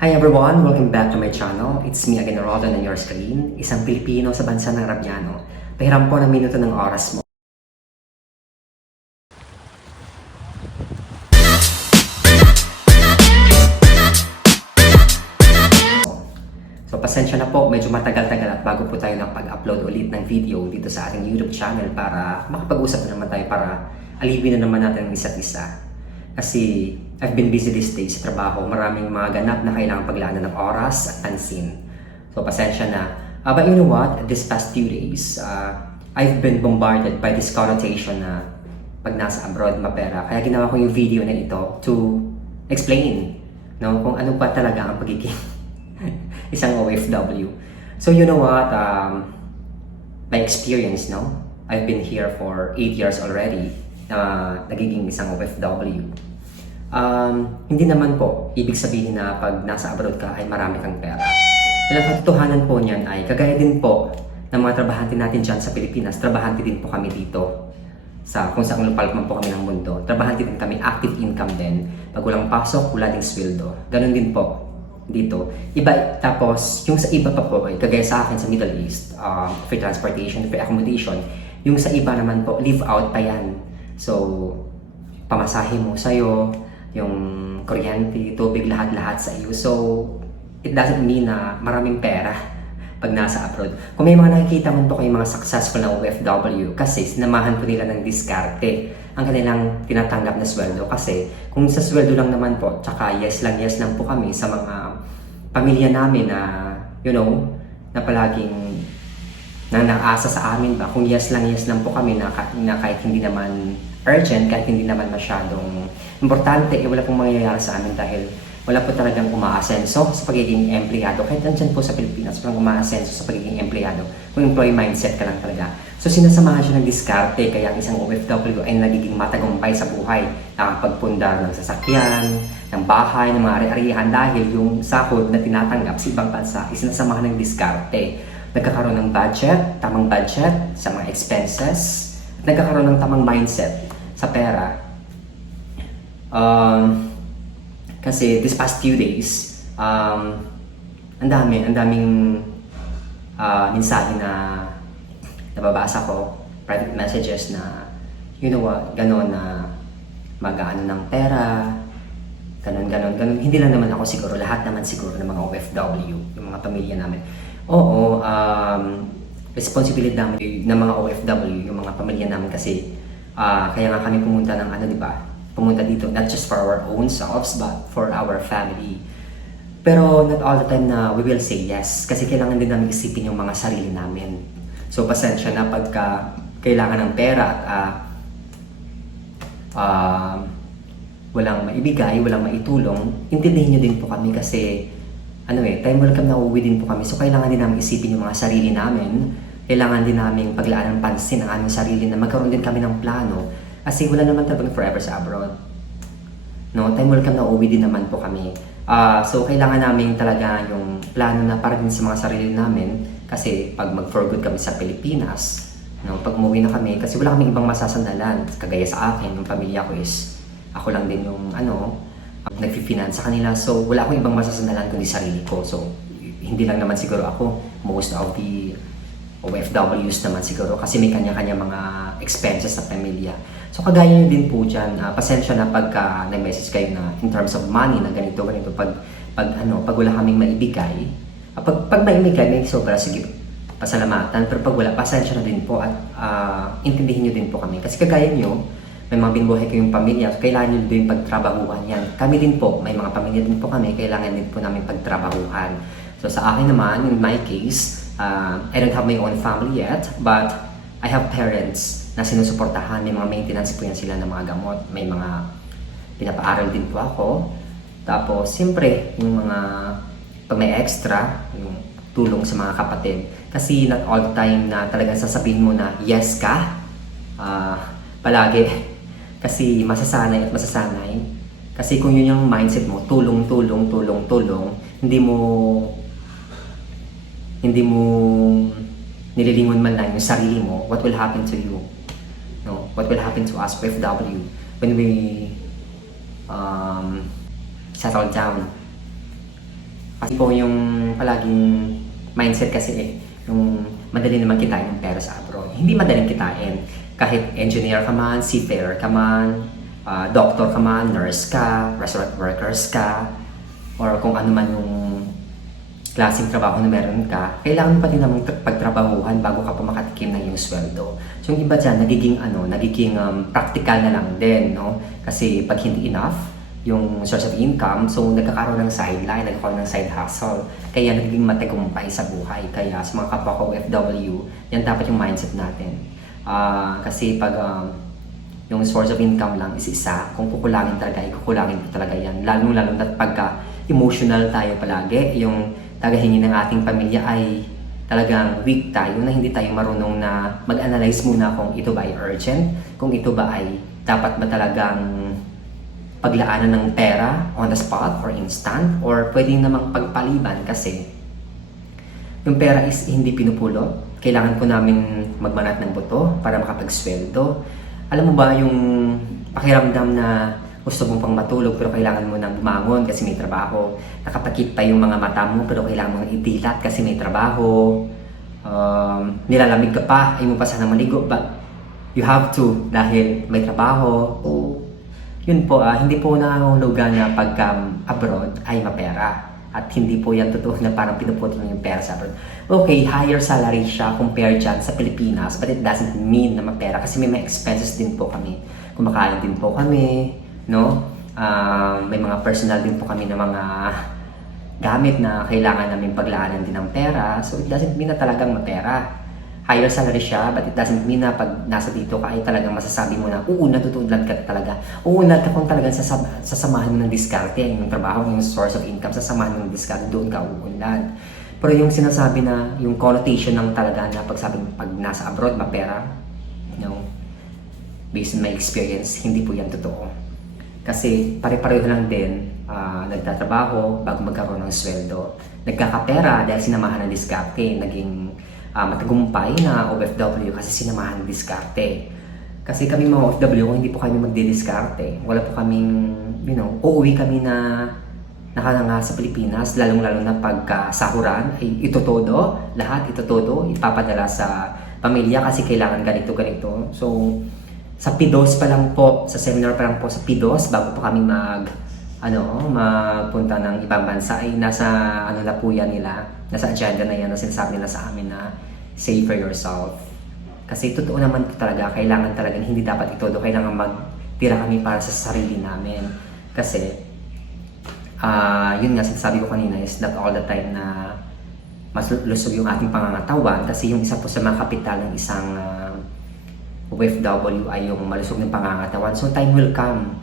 Hi everyone! Welcome back to my channel. It's me again, Rodon on your screen. Isang Pilipino sa bansa ng Arabiano. Pahiram po ng minuto ng oras mo. So pasensya na po, medyo matagal-tagal at bago po tayo pag-upload ulit ng video dito sa ating YouTube channel para makapag-usap na naman tayo para alipin na naman natin ang isa't isa. Kasi I've been busy these days sa trabaho. Maraming mga ganap na kailangang paglaanan ng oras at pansin. So, pasensya na. But you know what? This past few days, I've been bombarded by this connotation na pag nasa abroad, mapera. Kaya ginawa ko yung video na ito to explain kung ano pa talaga ang pagiging isang OFW. So, you know what? My experience, I've been here for 8 years already na nagiging isang OFW. Hindi naman po ibig sabihin na pag nasa abroad ka ay marami kang pera. Ang katotohanan po niyan ay kagaya din po ng mga trabahante natin dyan sa Pilipinas, trabahante din po kami dito sa kung saan lupalop man po kami ng mundo. Trabahante din kami, active income din. Pag walang pasok, wala ding sweldo. Ganon din po dito. Iba, tapos yung sa iba pa po ay kagaya sa akin sa Middle East, free transportation, free accommodation. Yung sa iba naman po, live out pa yan. So, pamasahe mo sa'yo, yung kuryente, tubig, lahat-lahat sa iyo. So, it doesn't mean na maraming pera pag nasa abroad. Kung may mga nakikita man po kayong mga successful na OFW, kasi sinamahan po nila ng diskarte ang kanilang tinatanggap na sweldo. Kasi kung sa sweldo lang naman po, tsaka yes lang po kami sa mga pamilya namin na, na palaging na nakaasa sa amin ba, kung yes lang po kami na kahit hindi naman urgent, kahit hindi naman masyadong importante, wala pong mangyayari sa amin dahil wala po talagang umaasenso sa pagiging empleyado. Kahit andyan po sa Pilipinas, walang umaasenso sa pagiging empleyado. Kung employee mindset ka lang talaga. So sinasamahan siya ng diskarte, kaya ang isang OFW ay nagiging matagumpay sa buhay. Nakapagpundar ng sasakyan, ng bahay, ng mga ari-arihan dahil yung sahod na tinatanggap sa ibang bansa ay sinasamahan ng diskarte. Nagkakaroon ng budget, tamang budget sa mga expenses, at nagkakaroon ng tamang mindset sa pera. Kasi this past few days, ang daming mensahe na nababasa ko, private messages na, gano'n na mag-aano ng pera, gano'n. Hindi lang naman ako siguro, lahat naman siguro ng mga OFW, yung mga pamilya namin. Oo, responsibility namin ng mga OFW, yung mga pamilya namin kasi kaya nga kami pumunta ng pumunta dito, not just for our own selves, but for our family. Pero not all the time na we will say yes, kasi kailangan din namin isipin yung mga sarili namin. So pasensya na pagka kailangan ng pera at walang maibigay, walang maitulong, intindihin nyo din po kami kasi time welcome na uuwi din po kami. So kailangan din namin isipin yung mga sarili namin, kailangan din namin paglaan ng pansin ang aming sarili na magkaroon din kami ng plano. Kasi wala naman talagang forever sa abroad. Time welcome na uuwi din naman po kami. So kailangan namin talaga yung plano na para din sa mga sarili namin. Kasi pag mag-for good kami sa Pilipinas, pag umuwi na kami, kasi wala kaming ibang masasandalan. Kagaya sa akin, yung pamilya ko is, ako lang din yung nag-finance sa kanila. So wala akong ibang masasandalan kundi sarili ko. So hindi lang naman siguro ako, most of the OFWs naman siguro kasi may kanya-kanya mga expenses sa pamilya. So kagaya nyo din po dyan, pasensya na pagka nag-message kayo na in terms of money na ganito, pag wala kaming maibigay, pag maibigay, may sobra, sige, pasalamatan, pero pag wala, pasensya na din po at intindihin nyo din po kami. Kasi kagaya nyo, may mga binubuhay kayong pamilya, kailangan nyo din pagtrabahuhan yan. Kami din po, may mga pamilya din po kami, kailangan din po namin pagtrabahuhan. So sa akin naman, in my case, I don't have my own family yet, but I have parents na sinusuportahan. May mga maintenance po yan sila ng mga gamot. May mga pinapaaral din po ako. Tapos, siyempre, yung mga pag may extra, yung tulong sa mga kapatid. Kasi not all the time na talagang sasabihin mo na yes ka. Palagi. Kasi masasanay at masasanay. Kasi kung yun yung mindset mo, tulong, hindi mo nililingon man lang yung sarili mo, what will happen to you? What will happen to us OFW when we settle down Kasi po yung palaging mindset kasi yung madali naman kitain yung pera sa abroad. Hindi madaling kitain. Kahit engineer ka man, seafarer ka man, doctor ka man, nurse ka, restaurant workers ka, or kung ano man yung klaseng trabaho na meron ka, kailangan mo pa din namang pagtrabahuhan bago ka pa makatikim ng iyong sweldo. So yung iba dyan, nagiging practical na lang din, no? Kasi pag hindi enough, yung source of income, so nagkakaroon ng sideline, nagkakaroon ng side hustle. Kaya nagiging matagumpay sa buhay. Kaya sa mga kapwa ko OFW, yan dapat yung mindset natin. Kasi pag yung source of income lang is isa, kung kukulangin talaga, kukulangin po talaga yan. Lalo na pagka emotional tayo palagi, yung tagahingin ng ating pamilya ay talagang weak tayo, na hindi tayo marunong na mag-analyze muna kung ito ba ay urgent, kung ito ba ay dapat ba talagang paglaanan ng pera on the spot or instant, or pwedeng namang pagpaliban kasi yung pera is hindi pinupulo. Kailangan po namin magmanat ng buto para makapagsweldo. Alam mo ba yung pakiramdam na gusto mong pang matulog pero kailangan mo nang bumangon kasi may trabaho. Nakapakit pa yung mga mata mo pero kailangan mo nang idilat kasi may trabaho. Nilalamig ka pa, ayaw mo pa sana maligo, but you have to dahil may trabaho. So, yun po, hindi po nangangahulugan na pagka abroad ay mapera. At hindi po yan totoo na parang pinuputol yung pera sa abroad. Okay, higher salary siya compared dyan sa Pilipinas, but it doesn't mean na mapera kasi may mga expenses din po kami. Kumakain din po kami, no? May mga personal din po kami na mga gamit na kailangan namin paglaanan din ng pera. So it doesn't mean na talagang mapera. Higher salary siya, but it doesn't mean na pag nasa dito ka ay talagang masasabi mo na natutudlan ka talaga. Uunlad ka kung talagang sasamahan mo ng diskarte, yung trabaho, yung source of income, sasamahan mo ng diskarte, doon ka uunlad. Pero yung sinasabi na, yung connotation ng talaga na pag nasa abroad, mapera, based on my experience, hindi po yan totoo. Kasi pare-pareho lang din, nagtatrabaho bago magkaroon ng sweldo. Nagkakapera dahil sinamahan ng diskarte, naging matagumpay na OFW kasi sinamahan ng diskarte. Kasi kami mga OFW, kung hindi po kami magdidiskarte, wala po kaming, uuwi kami na nakanganga sa Pilipinas, lalong-lalo na pagkasahuran, ay itotodo, lahat itotodo, ipapadala sa pamilya kasi kailangan ganito. So, sa PIDOS pa lang po, sa seminar pa lang po sa PIDOS, bago pa kami magpunta ng ibang bansa, ay nasa na po yan nila, nasa agenda na yan, na sinasabi nila sa amin na save for yourself. Kasi totoo naman po talaga, kailangan talagang hindi dapat itodo, kailangan magtira kami para sa sarili namin. Kasi, yun nga, sinasabi ko kanina is not all the time na mas lusog yung ating pangangatawan, kasi yung isa po sa mga kapital ng isang OFW ay yung malusog ng pangangatawan. So time will come,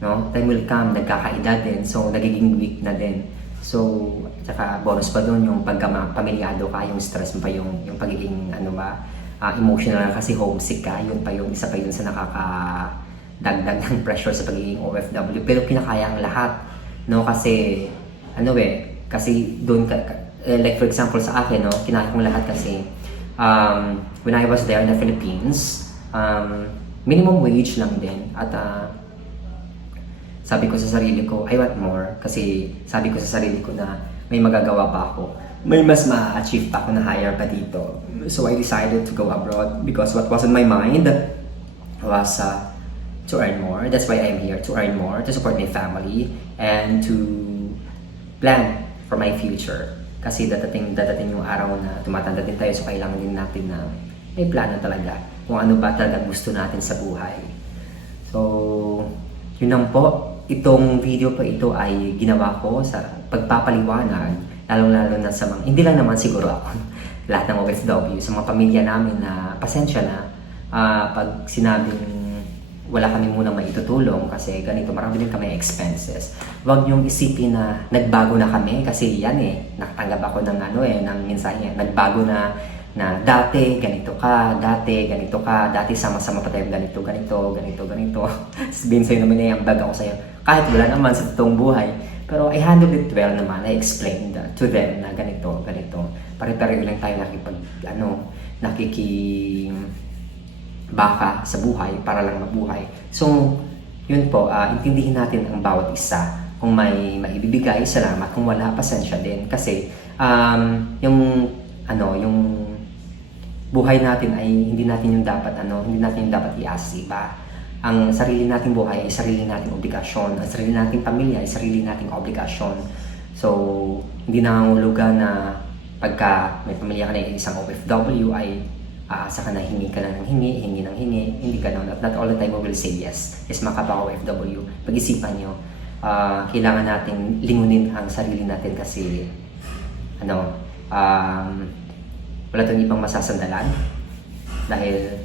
no? Time will come, nagkakaedad din, so nagiging weak na din. So, tsaka bonus pa doon yung pamilyado ka, yung stress mo pa, yung pagiging emotional kasi homesick ka, yun pa yung isa pa yun sa nakakadagdag ng pressure sa pagiging OFW. Pero kinakaya ang lahat, no? Kasi kasi doon like for example sa akin, no, kinaya kong lahat kasi when I was there in the Philippines, minimum wage lang din. At sabi ko sa sarili ko, I want more. Kasi sabi ko sa sarili ko na may magagawa pa ako. May mas ma-achieve pa ako na higher pa dito. So I decided to go abroad because what was in my mind was to earn more. That's why I'm here, to earn more, to support my family, and to plan for my future. Kasi dadating yung araw na tumatanda din tayo, so kailangan din natin na may plano talaga kung ano ba talaga gusto natin sa buhay. So, yun lang po. Itong video po ito ay ginawa ko sa pagpapaliwanag, lalong-lalo na sa mga, hindi lang naman siguro ako, lahat ng OFW, sa mga pamilya namin na pasensya na pag sinabing wala kami munang maitutulong kasi ganito, marami din kami expenses. Huwag niyong isipin na nagbago na kami kasi yan nakatanggap ako ng ng mensahe, nagbago na dati ganito ka, dati sama-sama pa tayo ganito. Sabihin sa'yo naman na yung bag ako sa'yo, kahit wala naman sa totoong buhay. Pero I handled it well naman, I explained to them na ganito. Pare-pareho lang tayo baka sa buhay para lang mabuhay. So, yun po, intindihin natin ang bawat isa Kung may maibibigay, salamat. Kung wala, pasensya din. Kasi yung buhay natin ay hindi natin yung dapat iasa sa iba. Ang sarili nating buhay ay sarili nating obligasyon. Ang sarili nating pamilya ay sarili nating obligasyon. So, hindi nangangulugan na pagka may pamilya ka na isang OFW ay aasa ka na hingi ka na ng hingi ng hingi. Hindi ka naman. At not all the time we will say yes. Yes, mga OFW. Pag-isipan nyo, kailangan nating lingunin ang sarili natin kasi wala tayong ibang masasandalan dahil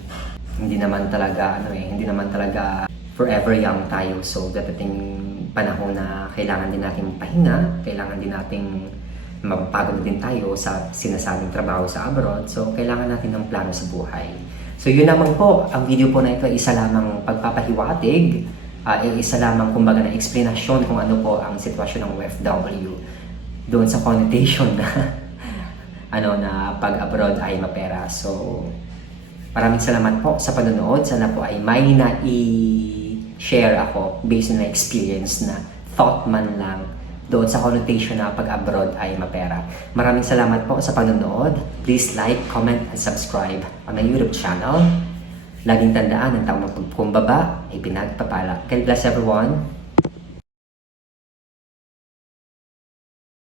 hindi naman talaga forever young tayo. So dadating panahon na kailangan din nating pahinga, kailangan din nating mapapagod din tayo sa sinasabing trabaho sa abroad. So kailangan natin ng plano sa buhay. So yun naman po, ang video po na ito ay isa lamang pagpapahiwatig, isa lamang kumbaga na explanation kung ano po ang sitwasyon ng OFW doon sa connotation na na pag-abroad ay mapera. So, maraming salamat po sa panonood. Sana po ay may na-i-share ako based on my experience na thought man lang doon sa connotation na pag-abroad ay mapera. Maraming salamat po sa panonood. Please like, comment, and subscribe on my YouTube channel. Laging tandaan, ang taong magpagkumbaba ay pinagpapala. God bless everyone.